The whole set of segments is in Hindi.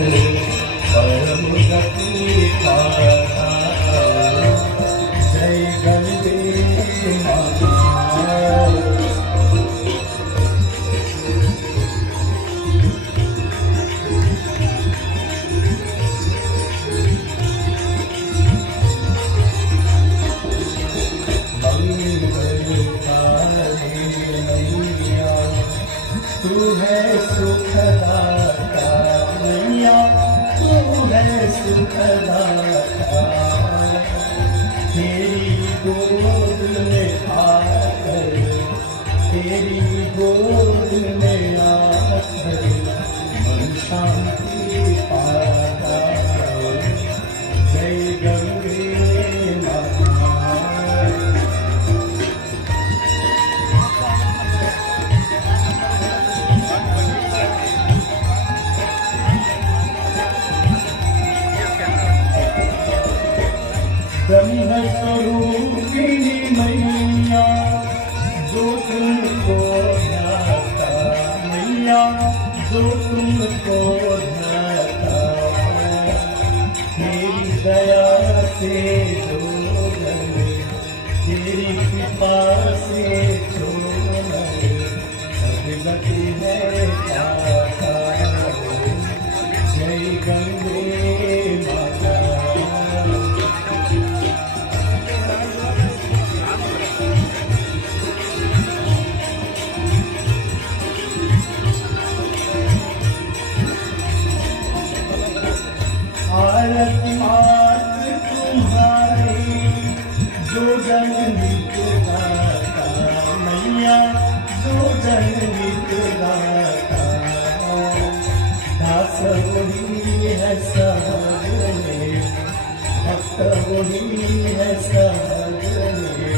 परम गति पाता जय गंगे माता। तू है सुखदाता मैया, तू है सुखदाता। तेरी गोद में आकर, तेरी गोद में आकर मन शांति पाता। जय गंगे माता। ब्रह्म स्वरूपिणी मैया, जो तुमको ध्याता मैया, जो तुमको ध्याता। तेरी दया से जो लगे, तेरी कृपा से जो लगे, सब गति है पाता। जय गंगे माता। आरती मात तुम्हारी, जो जगत गाता मैया, जो जगत गाता। दास वही है सहजने, भक्त वही है सहजने,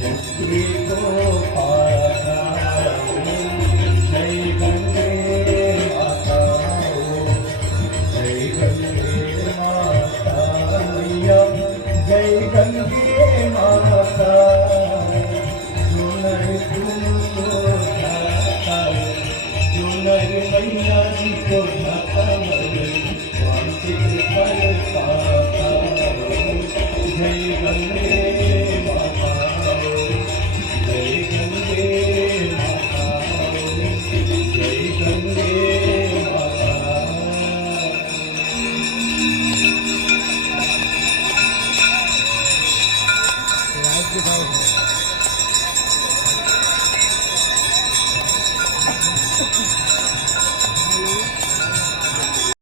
मुक्ति को पाता। जय गंगे माता, जय गंगे माता मैया, जय गंगे माता। जो नर तुमको ध्याता, जो नर मैया जी को ध्याता, वांछित फल पाता। जय गंगे